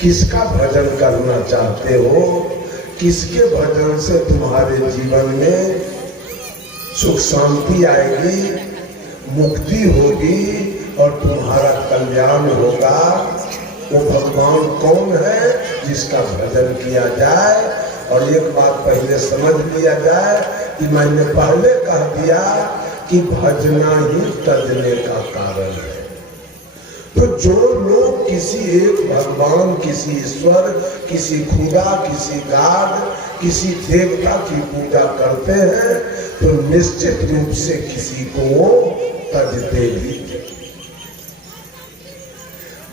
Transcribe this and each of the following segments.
किसका भजन करना चाहते हो? किसके भजन से तुम्हारे जीवन में सुख शांति आएगी, मुक्ति होगी और तुम्हारा कल्याण होगा? वो भगवान कौन है जिसका भजन किया जाए? और एक बात पहले समझ लिया जाए कि मैंने पहले कह दिया कि भजना ही तजने का कारण है। तो जो लोग किसी एक भगवान, किसी ईश्वर, किसी खुदा, किसी गाड, किसी देवता की पूजा करते हैं तो निश्चित रूप से किसी को वो तजते भी हैं।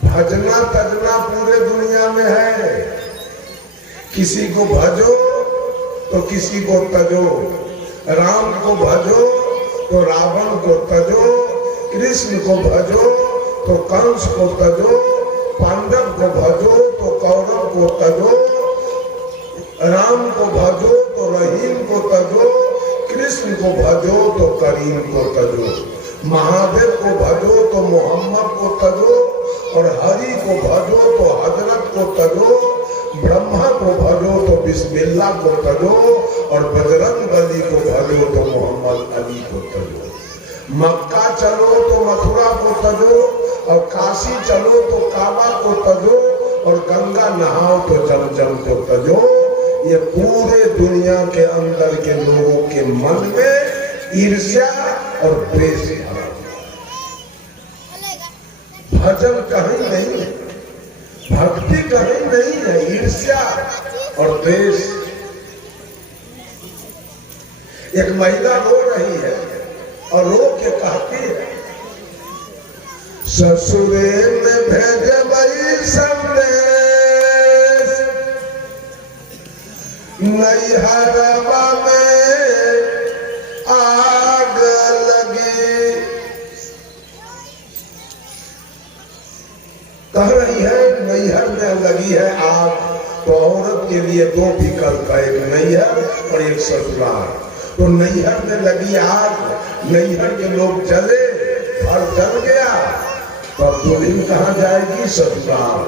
भजना तजना पूरे दुनिया में है। किसी को भजो तो किसी को तजो। राम को भजो तो रावण को तजो, कृष्ण को भजो तो कंस को तजो, पांडव को भजो तो कौरव को तजो, राम को भजो तो रहीम को तजो, कृष्ण को भजो तो करीम को तजो, महादेव को भजो तो मोहम्मद को तजो, और हरि को भजो तो हजरत को तजो, ब्रह्मा को भजो तो बिस्मिल्लाह को तजो, और बजरंग बली को भजो तो मोहम्मद अली को तजो। मक्का चलो तो मथुरा को तजो, और काशी चलो तो काबा को तजो, और गंगा नहाओ तो जमजम को तजो। ये पूरे दुनिया के अंदर के लोगों के मन में ईर्ष्या और द्वेष है। भजन कहीं नहीं, भक्ति कहीं नहीं है, ईर्ष्या और द्वेष। एक महिला रो रही है और रो के कहती है, ससुरे में भेजबई संदेश, नैहरवा में आग लगी। कह रही है नैहर में लगी है आग। तो औरत के लिए दो विकल्प है, एक नैहर और एक ससुराल। तो नैहर में लगी आग, नैहर के लोग जले और जल गया, तब दुल्हन कहाँ जाएगी? ससुराल।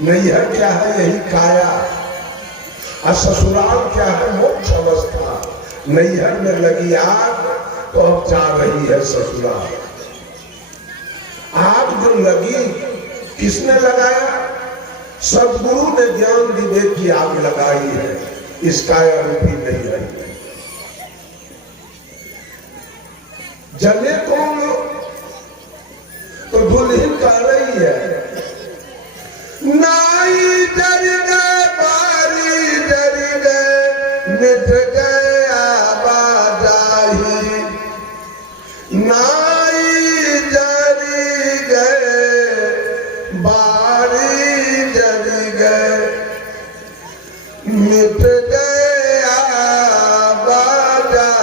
नैहर क्या है? यही काया। और ससुराल क्या है? मोक्ष अवस्था। नैहर में लगी आग तो अब जा रही है ससुराल। आग जो लगी किसने लगाया? सदगुरु ने ज्ञान विवेक की आग लगाई है, इस काया रूपी नैहर में। जले कौन? तो दुल्हन कह रही है, नाई जल गए, बारी जल गए, मिट गया बाजाही। नाई जल गए, बारी जल गए, मिट गया बाजाही।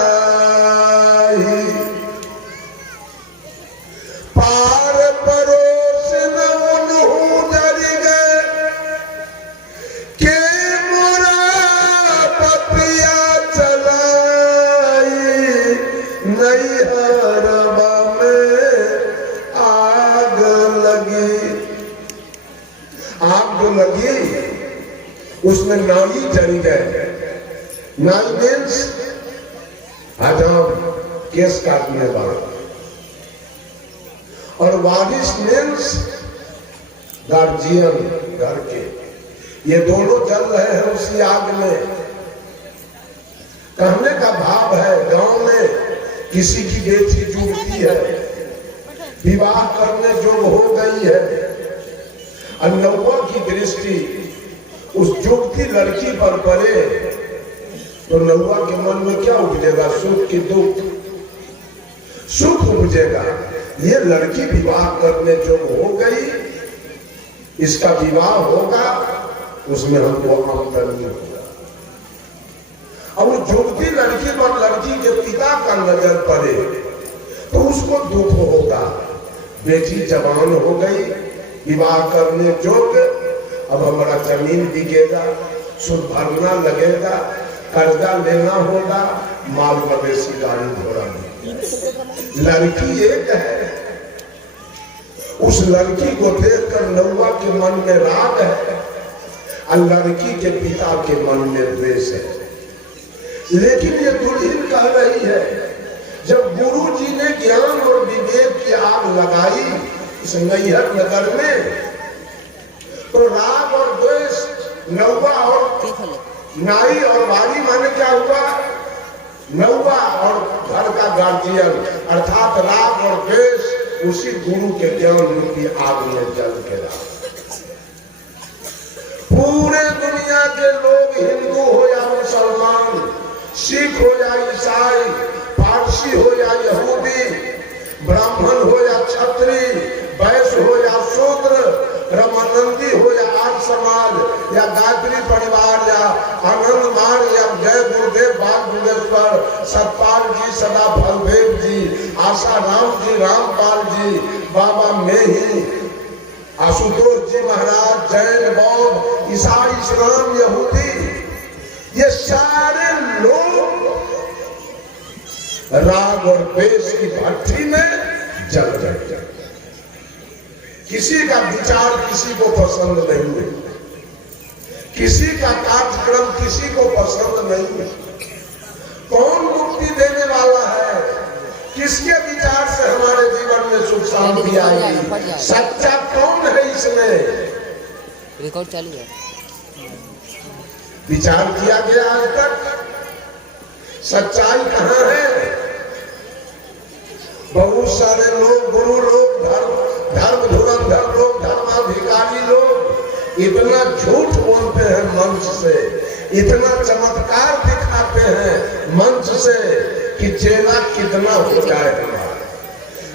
पार परोस न उन्हू जल गए, के मोरा पपिया चलाई। नैहरवा में आग लगी। आग जो लगी उसमें नाई जल गए। नाई मीन्स हजाम, केस काटने वाला, और वारिस मीन्स गार्जियन, घर के। ये दोनों जल रहे हैं उसी आग में। कहने का भाव है, गांव में किसी की बेटी जुड़ती है, विवाह करने जो हो गई है, और नौवा की दृष्टि उस जुड़ती लड़की पर पड़े तो नौवा के मन में क्या उपजेगा? सुख की दुख? सुख उपजेगा। ये लड़की विवाह करने जो हो गई, इसका विवाह होगा, उसमें हमको आमदनी होगा। अब वो जुड़ती लड़की पर लड़की के पिता का नजर पड़े तो उसको दुख होगा। बेटी जवान हो गई, विवाह करने योग्य, अब हमारा जमीन बिकेगा, सुध भरना लगेगा, कर्जा लेना होगा, माल मवेशी गाड़ी घोड़ा नहीं। लड़की एक है, उस लड़की को देखकर नौवा के मन में राग है और लड़की के पिता के मन में द्वेष है। लेकिन ये दुल्हन कह रही है, जब गुरु जी ने ज्ञान और विवेक की आग लगाई इस नैहर नगर में, तो राग और द्वेष, नौवा और नाई और बारी माने क्या हुआ? नौवा और घर का गार्जियन, अर्थात राग और द्वेष उसी गुरु के ज्ञान रूपी आग में जल के रहा। पूरे दुनिया के लोग, हिंदू हो या मुसलमान, सिख हो या ईसाई, पारसी हो या यहूदी, ब्राह्मण हो या क्षत्रिय, वैश्य हो या शूद्र, रमानंदी हो या आर्य समाज या गायत्री परिवार या आनंद मार्ग या जय गुरुदेव बाल गुरुदेश्वर, सतपाल जी, सदा फलदेव जी, आशा राम जी, रामपाल जी, बाबा मेही, आशुतोष जी महाराज, जैन, बौद्ध, ईसाई, इस्लाम, यहूदी, ये सारे लोग राग और द्वेष की भट्टी में जल गए। किसी का विचार किसी को पसंद नहीं है, किसी का कार्यक्रम किसी को पसंद नहीं है। कौन मुक्ति देने वाला है? किसके विचार से हमारे जीवन में सुख शांति आएगी? सच्चा कौन है इसमें? रिकॉर्ड चालू है। विचार किया गया आज तक? सच्चाई कहाँ है? बहुत सारे लोग, गुरु लोग, धर्म धुरंधर लोग, धर्माधिकारी लोग इतना झूठ बोलते हैं मंच से, इतना चमत्कार दिखाते हैं मंच से कि चेला कितना हो जाए हमारा,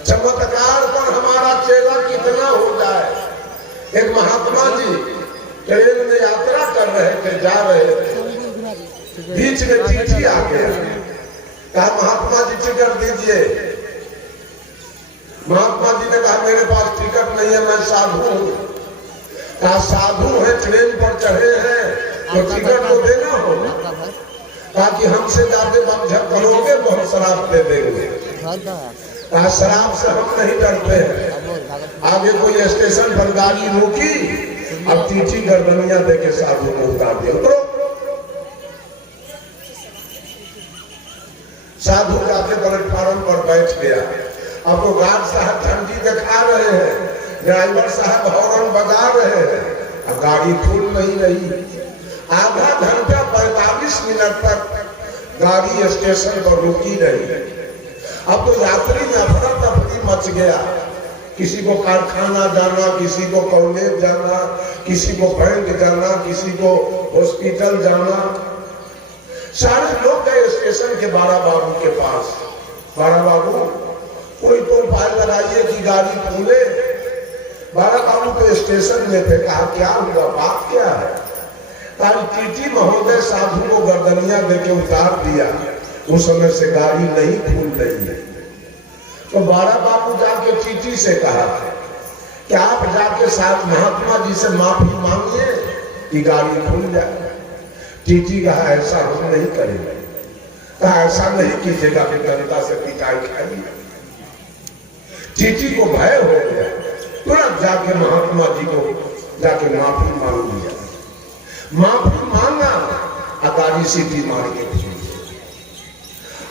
चमत्कार पर हमारा चेला कितना हो जाए। एक महात्मा जी ट्रेन में यात्रा कर रहे थे, जा रहे थे, बीच में टीटी आ गया। कहा महात्मा जी टिकट दीजिए। महात्मा जी ने कहा मेरे पास टिकट नहीं है, मैं साधु हूँ। कहा साधु है, ट्रेन पर चढ़े हैं तो टिकट तो देना होगा। कहा कि हमसे ज्यादा बमझक करोगे तो हम शराब दे देंगे। कहा शराब से हम नहीं डरते हैं। आगे कोई स्टेशन पर गाड़ी रुकी, अब टीटी गर्दनिया दे के साधु को उतार दिया। उतरो। साधु जाके प्लेटफार्म पर बैठ गया। अब तो गार्ड साहब झंडी दिखा रहे हैं, ड्राइवर साहब हॉर्न बजा रहे हैं, अब गाड़ी खुल नहीं रही। आधा घंटा 45 मिनट तक गाड़ी स्टेशन पर रुकी रही। अब तो यात्री में अफरा तफरी मच गया। किसी को कारखाना जाना, किसी को कॉलेज जाना, किसी को बैंक जाना, किसी को हॉस्पिटल जाना। सारे लोग गए स्टेशन के बारा बाबू के पास। बारा बाबू कोई तो उपाय लगाइए कि गाड़ी खुले। बारा बाबू तो स्टेशन में थे। कहा क्या हुआ, बात क्या है? कहा टीटी महोदय साधु को गर्दनिया देके उतार दिया, उस समय से गाड़ी नहीं खुल रही है। तो बारा बाबू जाके टीटी से कहा कि आप जाके साथ महात्मा जी से माफी मांगिए कि गाड़ी खुल जाए। टीटी कहा ऐसा हम नहीं करेंगे। कहा ऐसा नहीं कीजिएगा कि जनता से पिटाई खाइए। टीटी को भय हो गया, तुरंत जाके महात्मा जी को जाके माफी मांग लिया। माफी मांगा, गाड़ी सीटी मार के थी।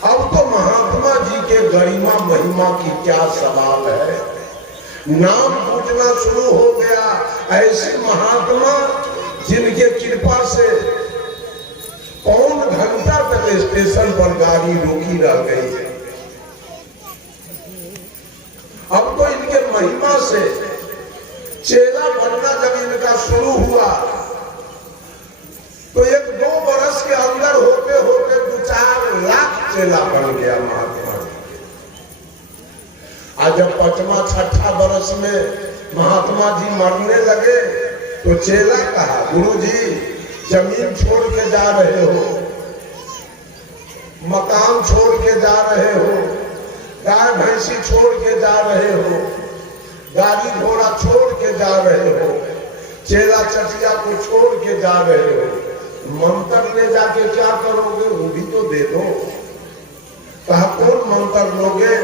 अब तो महात्मा जी के गरिमा महिमा की क्या सवाल है। नाम पूछना शुरू हो गया। ऐसे महात्मा जिनके कृपा से कौन घंटा तक स्टेशन पर गाड़ी रोकी रह गई है। अब तो इनके महिमा से चेला बनना जब इनका शुरू हुआ तो 1-2 बरस के अंदर होते होते 2-4 लाख चेला बन गया महात्मा जी। आज जब 5वां-6ठा बरस में महात्मा जी मरने लगे तो चेला कहा, गुरु जी जमीन छोड़ के जा रहे हो, मकान छोड़ के जा रहे हो, गाय भैंसी छोड़ के जा रहे हो, गाड़ी घोड़ा छोड़ के जा रहे हो, चेला चटिया को छोड़ के जा रहे हो, मंत्र ले जाके क्या करोगे? वो भी तो दे दो। कहा कौन मंत्र लोगे?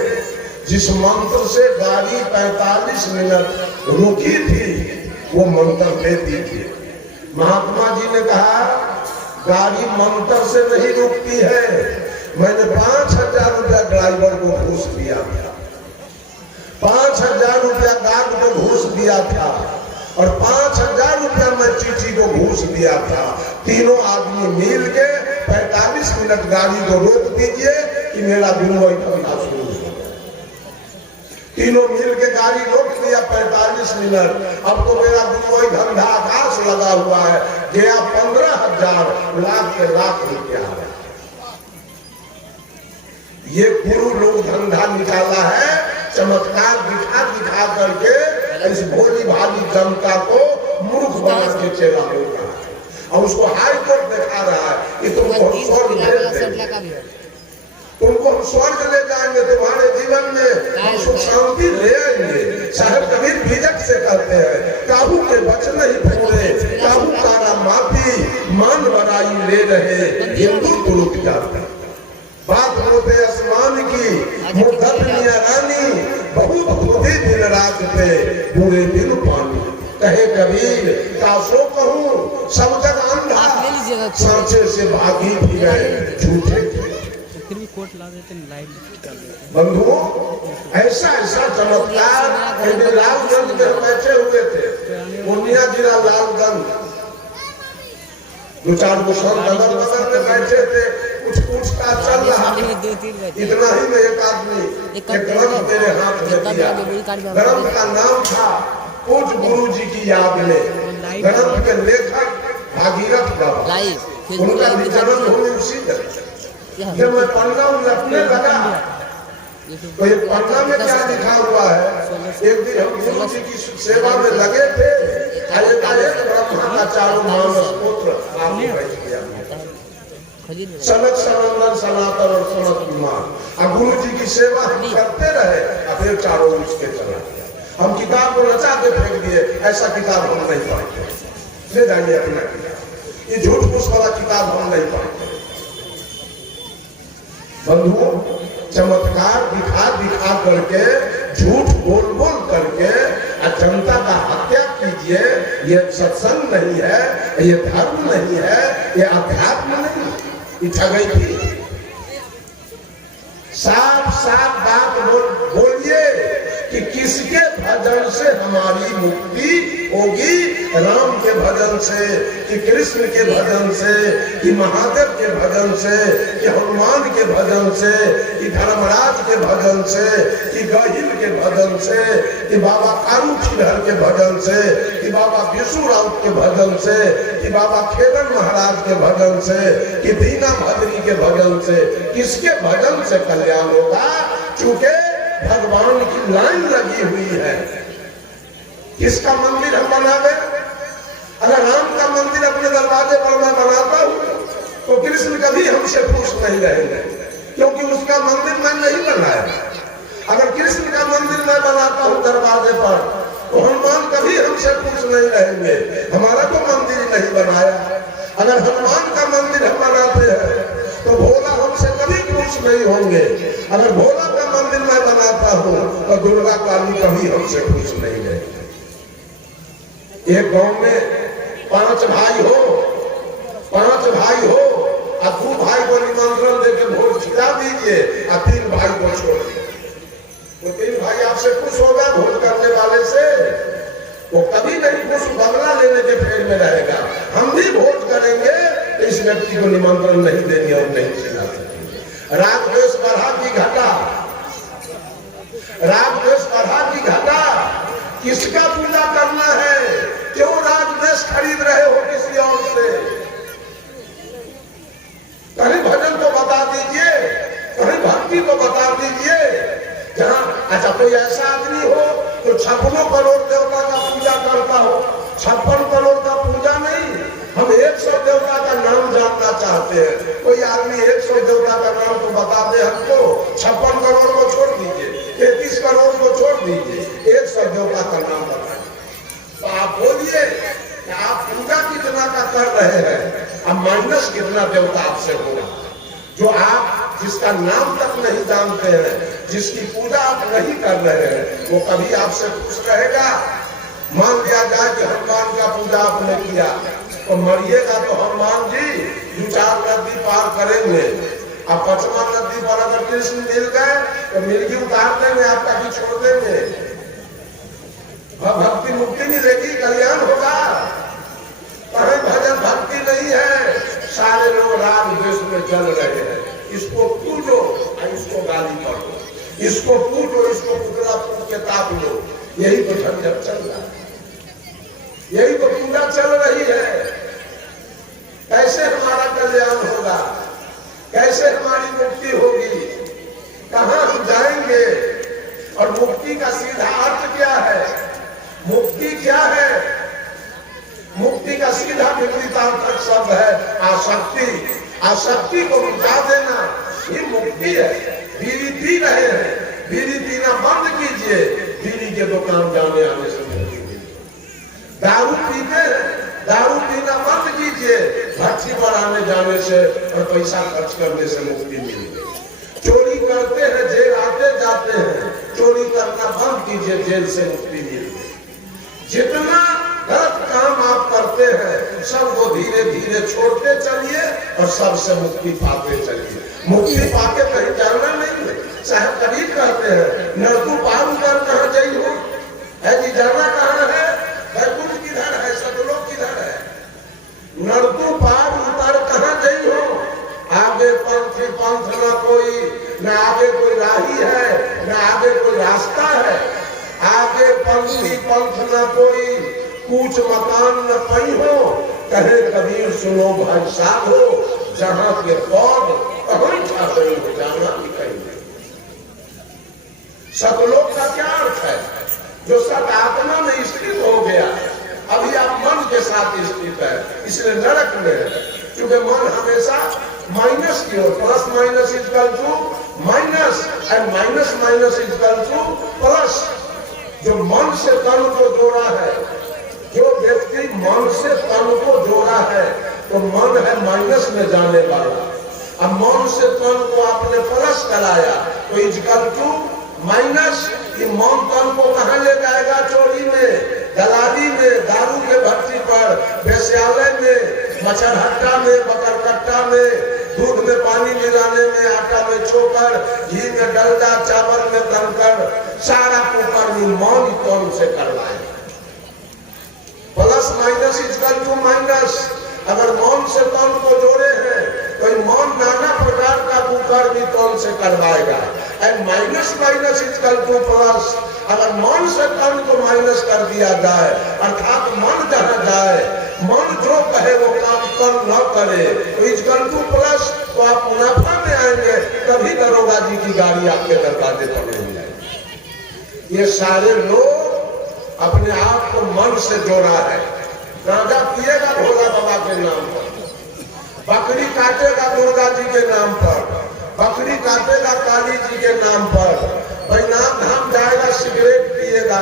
जिस मंत्र से गाड़ी 45 मिनट रुकी थी वो मंत्र दे दीजिए। महात्मा जी ने कहा गाड़ी मंत्र से नहीं रुकती है। मैंने 5,000 रुपया ड्राइवर को घूस दिया था, 5,000 रुपया गार्ड को घूस दिया था और 5,000 रुपया मैं चीची को घूस दिया था। तीनों आदमी मिल के 45 मिनट गाड़ी को रोक दीजिए कि मेरा दिन वही धंधा शुरू हो। तीनों मिल के गाड़ी रोक दिया 45 मिनट। अब तो मेरा दिन वही धंधा आकाश लगा हुआ है, गया 15,000 लाख के लाख रुपया। ये गुरु लोग धंधा निकाला है, चमत्कार दिखा करके इस भोली भाली जनता को मूर्ख बना के चला होगा और उसको हाई कोर्ट दिखा रहा है कि तुमको हम स्वर्ग भेज देंगे, तुमको हम स्वर्ग ले जाएंगे, तुम्हारे जीवन में हम सुख शांति ले आएंगे। साहब कबीर बीजक से कहते हैं काबू के वचन ही पूरे, काबू तारा माफी मान बड़ाई ले रहे हिंदू तुरुक जाते। बात होते आसमान की मुद्दतिया रानी, बहुत खुदी दिन रात पे पूरे दिन पानी। कहे कबीर कासो कहूँ सब जग अंधा, सांचे से भागी भी गए झूठे। फिर भी कोर्ट ला देते हैं, लाइव बंधुओं ऐसा चमत्कार लालगंज में बैठे हुए थे, पूर्णिया जिला लालगंज। 2-4 गो संत बगल में बैठे थे, कुछ का चल रहा। इतना ही में एक आदमी एक ग्रंथ मेरे हाथ में दिया। ग्रंथ का नाम था पूज्य गुरु जी की याद में। ग्रंथ के लेखक भागीरथ बाबा, उनका विचरण भूमि उसी जगह। जब मैं पन्ना उलटने लगा तो ये पन्ना में क्या लिखा हुआ है। एक दिन हम गुरु जी की सेवा में लगे थे, ब्रह्मा का चारों मानस पुत्र आपने बैठ गया, सनक सनंदन सनातन और सनत कुमार। गुरु जी की सेवा हम करते रहे, फिर चारों उठ के चला गया। हम किताब को रचा के फेंक दिए, ऐसा किताब हम नहीं पढ़ते। ले जाइए अपना किताब, ये झूठ फूस वाला किताब हम नहीं पढ़ते। बंधुओं चमत्कार दिखा करके, झूठ बोल करके जनता का हत्या कीजिए, ये सत्संग नहीं है, ये धर्म नहीं है, ये अध्यात्म नहीं, ये ठगी थी। साफ बात बोलिए कि किसके भजन से हमारी मुक्ति होगी। राम के भजन से कि कृष्ण के भजन से कि महादेव के भजन से कि हनुमान के भजन से कि धर्मराज के भजन से कि गहिल के भजन से कि बाबा कारू खिलहर के भजन से कि बाबा विष्णु राउत के भजन से कि बाबा खेदन महाराज के भजन से कि दीना भद्री के भजन से। किसके भजन से कल्याण होगा? चूंकि भगवान की लाइन लगी हुई है। किसका मंदिर हम बनावे? अगर राम का मंदिर अपने दरवाजे पर मैं बनाता हूँ तो कृष्ण कभी हमसे खुश नहीं रहेंगे, क्योंकि उसका मंदिर मैं नहीं बनाया। अगर कृष्ण का मंदिर मैं बनाता हूँ दरवाजे पर तो हनुमान कभी हमसे खुश नहीं रहेंगे, हमारा तो मंदिर नहीं बनाया। अगर हनुमान का मंदिर हम बनाते हैं तो भोला हमसे कभी खुश नहीं होंगे। अगर भोला का मंदिर मैं बनाता हूँ तो दुर्गा काली कभी हमसे खुश नहीं रहेंगे। एक गांव में 5 भाई हो, 2 भाई को निमंत्रण देकर भोज खिला दीजिए और 3 भाई को छोड़ दीजिए। वो 3 भाई आपसे खुश होगा भोज करने वाले से? वो कभी नहीं खुश, बदला लेने के फेर में रहेगा। हम भी भोज करेंगे तो इस व्यक्ति को निमंत्रण नहीं देंगे और नहीं खिला सकेंगे। राग द्वेष बढ़ा की घटा, किसका पूजा करना है? क्यों राग द्वेष खरीद रहे हो किसी और से? कहीं भजन तो बता दीजिए, कहीं भक्ति तो बता दीजिए। जहाँ अच्छा कोई ऐसा आदमी हो तो 56 करोड़ देवता का पूजा करता हो। 56 करोड़ का पूजा नहीं, हम 100 देवता का नाम जानना चाहते हैं। कोई आदमी 100 देवता का नाम तो बता दे हमको। 56 करोड़ को छोड़ दीजिए, 33 करोड़ को छोड़ दीजिए, 100 देवता का नाम बताइए। तो आप बोलिए कि आप पूजा कितना का कर रहे हैं, अब माइनस कितना देवता आपसे होगा। जो आप जिसका नाम तक नहीं जानते हैं, जिसकी पूजा आप नहीं कर रहे हैं, वो कभी आपसे खुश रहेगा? मान लिया जाए कि हनुमान का पूजा आपने किया, तो मरिएगा तो हनुमान जी 2-4 नदी पार करेंगे। अब 5वां नदी पर अगर कृष्ण मिल गए तो मिर्गी उतार देंगे, आपका भी छोड़ देंगे। भक्ति मुक्ति मिलेगी, कल्याण होगा। कहीं भजन भक्ति नहीं है, सारे लोग राग द्वेष में चल रहे हैं। इसको पूजो, इसको गाली पढ़ो, इसको पूजो, इसको पुतला पूज के ताप लो। यही तो झंझट चल रहा है, यही तो पूजा चल रही है। कैसे हमारा कल्याण होगा, कैसे हमारी मुक्ति होगी, कहां हम जाएंगे? और मुक्ति का सीधा अर्थ क्या है? मुक्ति क्या है? मुक्ति का सीधा विपरीतार्थक शब्द है आसक्ति। आसक्ति को मिटा देना, ये मुक्ति है। बीड़ी पी रहे हैं, बीड़ी पीना बंद कीजिए, बीड़ी के दुकान जाने आने से मुक्ति मिलेगी। दारू पीते हैं, दारू पीना बंद कीजिए, भट्टी पर आने जाने से और पैसा खर्च करने से मुक्ति मिलेगी। चोरी करते हैं, जेल आते जाते हैं, चोरी करना बंद कीजिए, जेल से मुक्ति मिलेगी। जितना गलत काम आप करते हैं सबको धीरे धीरे छोड़ते चलिए और सबसे मुक्ति पाते चलिए। मुक्ति पाके कहीं जाना नहीं है। साहब कबीर कहते हैं, नरतू पार उतर कहाँ जाइ हो, है जी जाना कहाँ है? बैकुंठ किधर है, सतलोक किधर है? नरतू पार उतर कहाँ जाइ हो? आगे पंथ न कोई, न आगे कोई राही है, न आगे कोई रास्ता है। आगे पंथ न कोई, कुछ मकान न पई हो। कहे कबीर सुनो भाई साधो, जहां के पौध कहीं छाते हो, जाना भी कहीं नहीं। सतलोक का क्या अर्थ है? जो सत आत्मा में स्थित हो गया। अभी आप मन के साथ स्थित है, इसलिए नरक में है। क्योंकि मन हमेशा माइनस की ओर, plus minus equal to minus and minus minus equal to plus. जो मन से तन को जोड़ा है, जो व्यक्ति मन से तन को जोड़ा है, तो मन है माइनस में जाने वाला। अब मन से तन को आपने प्लस कराया तो इक्वल टू माइनस। ये मन तन को कहाँ ले जाएगा? चोरी में, दलाली में, दारू के भट्टी पर, वेश्यालय में, मच्छरहट्टा में, बकरकट्टा में, दूध में पानी मिलाने में, आटा में चोकर, घी में डलडा, चावल में तलकर, सारा कुकर्मी मौन तौन से करवाए। Plus minus equal to minus. अगर मौन से तौन को जोड़े हैं तो मौन नाना प्रकार का कुकर्मी तौन से करवाएगा। And minus minus equal to plus. अगर मौन से तौन को माइनस कर दिया जाए, अर्थात मन जहाँ जाए, मन जो कहे वो काम कर न करे, तो इक्वल टू प्लस, तो आप मुनाफा में आएंगे। तभी दरोगा जी की गाड़ी आपके दरवाजे पर मिल जाएगी। ये सारे लोग अपने आप को मन से जोड़ा है। गांजा पिएगा भोला बाबा के नाम पर, बकरी काटेगा दुर्गा जी के नाम पर, बकरी काटेगा काली जी के नाम पर, बैनाम धाम जाएगा, सिगरेट पिएगा,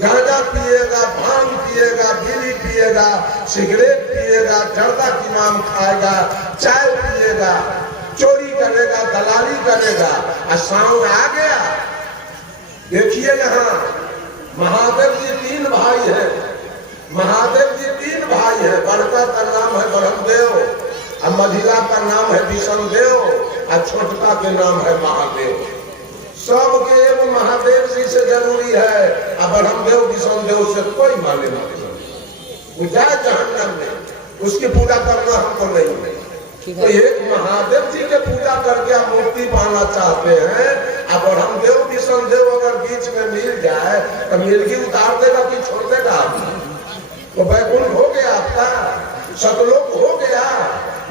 गांजा पिएगा, भांग पिएगा, बीड़ी पिएगा, सिगरेट पिएगा, जर्दा की माम खाएगा, चाय पिएगा, चोरी करेगा, दलाली करेगा। और साउंड आ गया। देखिए यहाँ महादेव जी 3 भाई हैं। महादेव जी 3 भाई हैं। बड़का का नाम है ब्रह्मदेव, और मझिला का नाम है विष्णुदेव, और छोटका के नाम है महादेव। सबके एवं महादेव जी से जरूरी है, और ब्रह्मदेव विष्णुदेव से कोई माने नहीं। वो जाए जहन्नम में, उसकी पूजा करना हमको नहीं है। तो एक महादेव जी के पूजा करके आप मुक्ति पाना चाहते हैं, अब ब्रह्मदेव विष्णुदेव अगर बीच में मिल जाए तो मिर्गी उतार देगा कि छोड़ देगा? तो बैकुंठ हो गया आपका, सतलोक हो गया,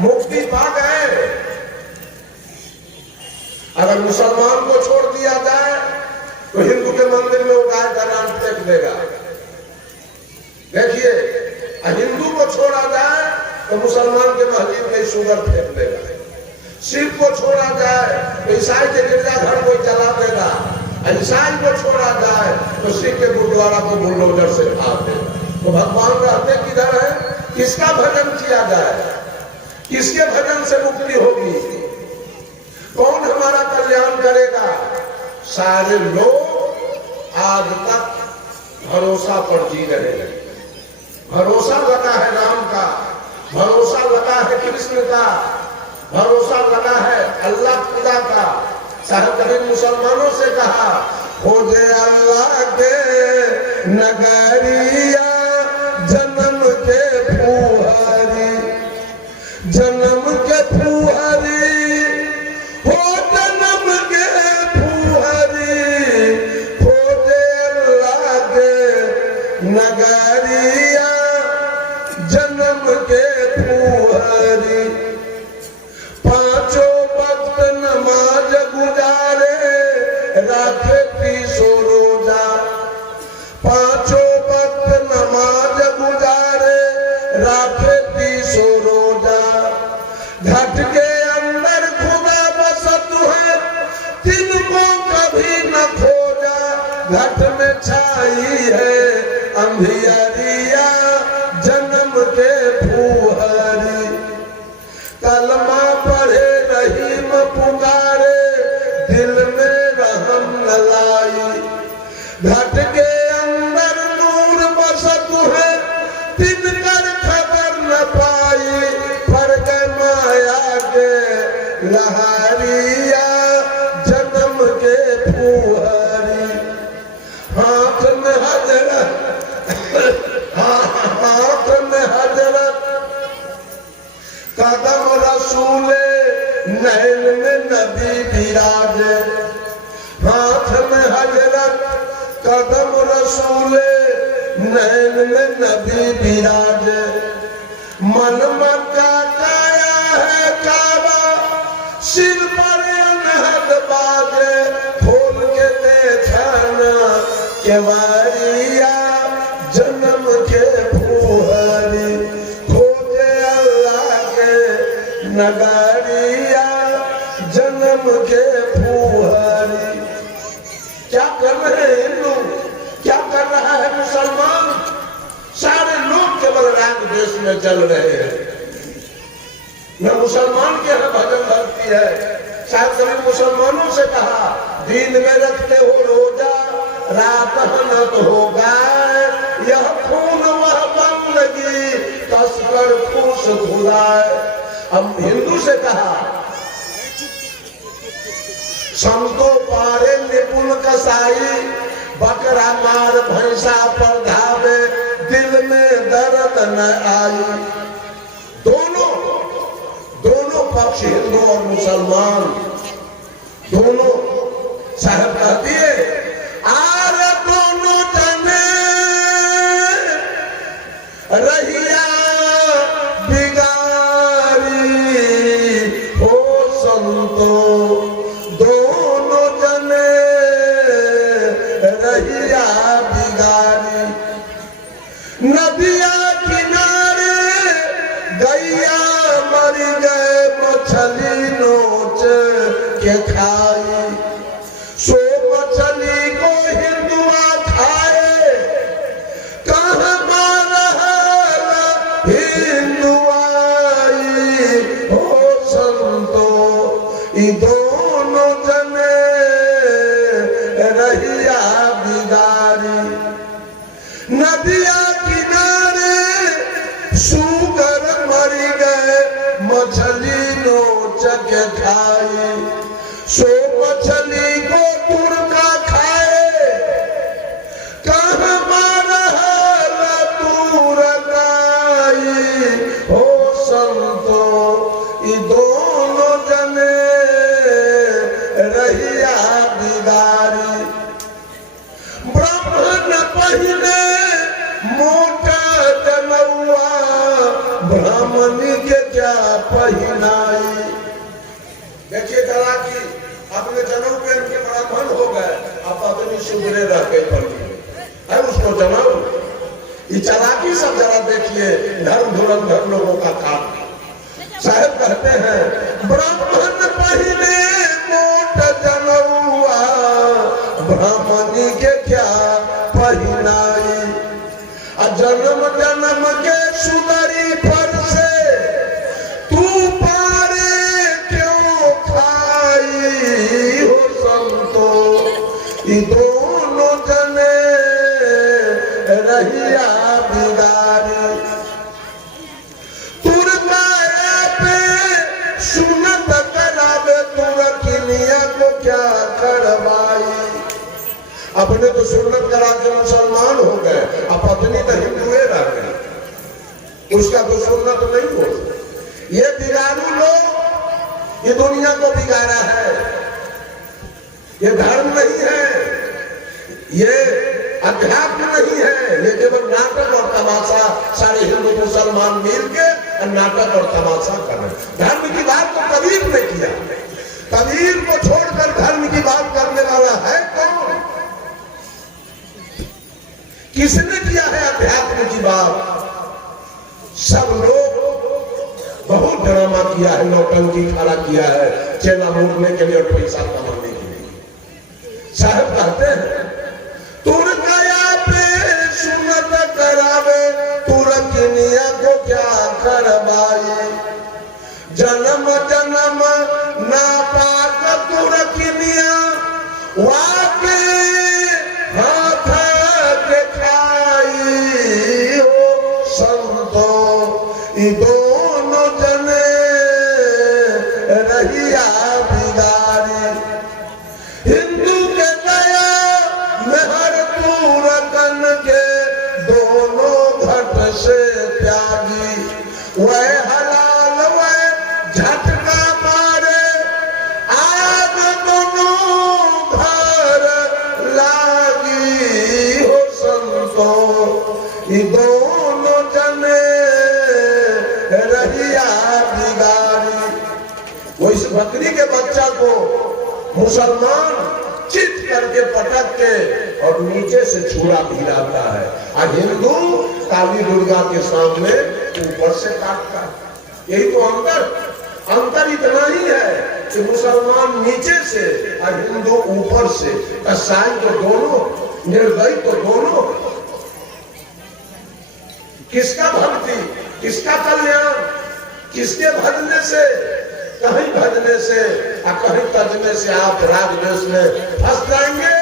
मुक्ति पा गए। अगर मुसलमान को छोड़ दिया जाए तो हिंदू के मंदिर में वो गाय का नाम फेंक देगा। देखिए, हिंदू को छोड़ा जाए तो मुसलमान के मस्जिद में शुगर फेंक देगा। शिव को छोड़ा जाए तो ईसाई के गिरजाघर को जला देगा। ईसाई को छोड़ा जाए तो सिख के गुरुद्वारा को बुलडोजर से फाड़ देगा। तो भगवान रहते किधर है? किसका भजन किया जाए? किसके भजन से मुक्ति होगी? कौन हमारा कल्याण करेगा? सारे लोग आज तक भरोसा पर जी रहे हैं। भरोसा लगा है राम का, भरोसा लगा है कृष्ण का, भरोसा लगा है अल्लाह खुदा का। साहब कभी मुसलमानों से कहा, खोजे अल्लाह के नगरिया जन्म के फुहारी, जन्म के फुहारी हो, जन्म के फुहारी, खोजे अल्लाह के नगरिया जन्म के फुहारी। पांचों वक्त नमाज गुजारे राखे 30 रोजा, पांचों वक्त नमाज गुजारे राखे 30 रोजा। घट के अंदर खुदा बसत है, तिनको कभी न खोजा। घट में छाई है अंधियारिया जन्म के फुहारी। कलमा पढ़े रहीम पुकारे, दिल में रहम न लाई। घट के अंदर नूर बसत है, तिनकर खबर न पाई। पर गए माया के लहारिया जन्म के फुहारी। हाथ में हजरत हाथ में हजरत कदम रसूले, नैन में नबी विराजे। हाथ में हजरत कदम रसूले, नैन में नबी विराजे। मन मक्का काया है काबा, सिर पर अनहद बाजे। खोल के देखना केवारिया जन्म के फुहारी। खोजे अल्लाह के नगरिया जन्म के फुहारी। क्या कर रहे हैं हिंदू, क्या कर रहा है मुसलमान? सारे लोग केवल राग देश में चल रहे हैं। न मुसलमान के यहाँ भजन भक्ति है। शायद कभी मुसलमानों से कहा, दिन में रखते हो रोजा, रात हनत होगा। यह खून वह बंदगी, कसकर खुश खुलाए। अब हिंदू से कहा, संतो पारे निपुण कसाई, बकरा मार भैंसा पर धावे, दिल में दर्द न आई। दोनों पक्ष हिंदू और मुसलमान दोनों साहब कहती है, आर दोनों जने रहिया बिगारी हो संतो, दोनों जने रहिया बिगारी। नदिया किनारे गैया मर गए, मछली नोच के खाई। सो मछली को हिंदुआ खाए, कहाँ मारा हिंदुआई हो संतो, ई दोनों जने रहिया बिगारी। नदिया किनारे सुगर मरी गए, मछली नोच के खाई। सो मछली को तुरका खाए, कहाँ मारा तुरकाई हो संतो, ई दोनों जने रहिया बिगारी। ब्राह्मण पहिने मोटा जनौआ, ब्राह्मणी के क्या पहिनाई। देखिए जरा कि अपने जनऊ पहन के ब्राह्मण हो गए, अब अपनी सुधरे रह गए है उसको जनऊ। ये चालाकी सब जरा देखिए, धर्म धुरंधर लोगों का काम। साहब कहते हैं, ब्राह्मण पहिने मोट जनौआ, ब्राह्मणी के क्या पहिनाई। जन्म जन्म के सुंदरी पर से तू पारे क्यों खाई हो संतो, ई दोनों जने क्या करवाई। अपने तो सुन्नत करा के मुसलमान हो गए, अब पत्नी तो हिंदुए रह गए, उसका तो सुन्नत नहीं हो। ये बिगाड़ू लोग ये दुनिया को बिगाड़ा है। ये धर्म नहीं है, ये अध्यात्म नहीं है, ये केवल नाटक और तमाशा। सारे हिंदू मुसलमान मिल के नाटक और तमाशा कर रहे। धर्म की बात तो कबीर ने किया, कबीर को छोड़कर धर्म की बात करने वाला है कौन? किसने किया है अध्यात्म की बात? सब लोग बहुत ड्रामा किया है, नौटंकी खड़ा किया है, चेला मूड़ने के लिए और पैसा कमाने के लिए। साहब कहते हैं तुर गया पे सुन्नत करावे, तुरकिनिया को क्या करवाई। जन्म जन्म ना पाक तुरकिनिया वाके हाथ दिखाई हो संतो ई दोनों जने रहिया बिगारी। हिंदू के गया मेहर तुरकन के दोनों घट से त्यागी। वह हलाल वह झटका मारे आग दोनों घर लागी हो संतो ई दोनों जने रहिया बिगारी। वो इस बकरी के बच्चा को मुसलमान चित करके पटक के और नीचे से छुरा भिड़ाता है, और हिंदू काली दुर्गा के सामने ऊपर से काटता है। यही तो अंतर इतना ही है कि मुसलमान नीचे से और हिंदू ऊपर से। कसाई तो दोनों, निर्दयी तो दोनों। किसका भक्ति, किसका कल्याण, किसके भजने से? कहीं भजने से और कहीं तजने से आप राजदेश में फंस जाएंगे।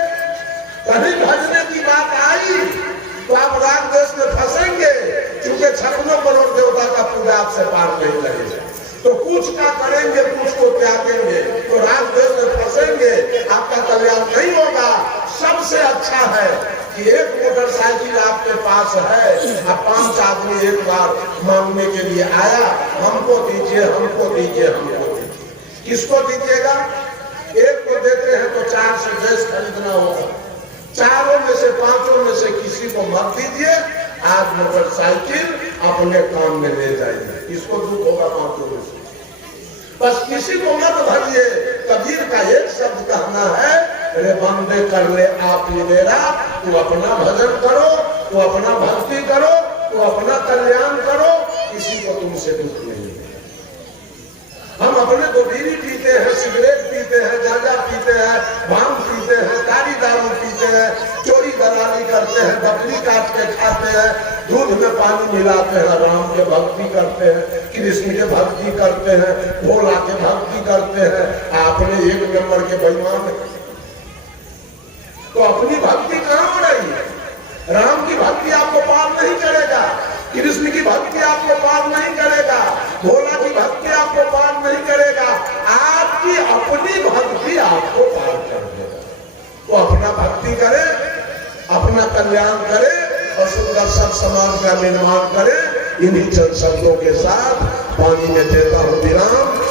कहीं भजने की बात आई तो आप राजदेश में फंसेंगे, क्योंकि 56 करोड़ देवता का पूजा आपसे पार नहीं लगेगा। तो कुछ का करेंगे, कुछ को त्यागेंगे, तो राजदेश में फंसेंगे, आपका कल्याण नहीं होगा। सबसे अच्छा है कि एक मोटरसाइकिल आपके पास है, अब 5 आदमी एक बार मांगने के लिए आया, हमको दीजिए, हमको दीजिए, हमको दीजिए। किसको दीजिएगा? एक को देते हैं तो 4 से गैस खरीदना होगा। चारों में से, 5 में से किसी को मत दीजिए। आज मोटरसाइकिल अपने काम में ले जाइए, इसको दुख होगा 5 में से। बस किसी को मत भरिए। कबीर का एक शब्द कहना है, रे बंदे कर ले आप ही मेरा। तू अपना भजन करो, तू अपना भक्ति करो, तू अपना कल्याण करो, किसी को तुमसे दुख नहीं है। हम अपने तो बीड़ी पीते हैं, सिगरेट पीते हैं, गांजा पीते हैं, भांग पीते हैं, कारी दारू पीते हैं, चोरी दलाली करते हैं, बकरी काट के खाते हैं, दूध में पानी मिलाते हैं, राम के भक्ति करते हैं, कृष्ण के भक्ति करते हैं, भोला के भक्ति करते हैं। आपने 1 नंबर के बेईमान, तो अपनी भक्ति कहाँ हो रही है? राम की भक्ति आपको पार नहीं करेगा, कृष्ण की भक्ति आपको पार नहीं करेगा, भोला की भक्ति आपको पार नहीं करेगा। आपकी अपनी भक्ति आपको पार कर देगा। तो अपना भक्ति करे, अपना कल्याण करे और सुंदर सब समाज का निर्माण करे। इन्हीं चंद शब्दों के साथ पानी में देता हूँ विराम।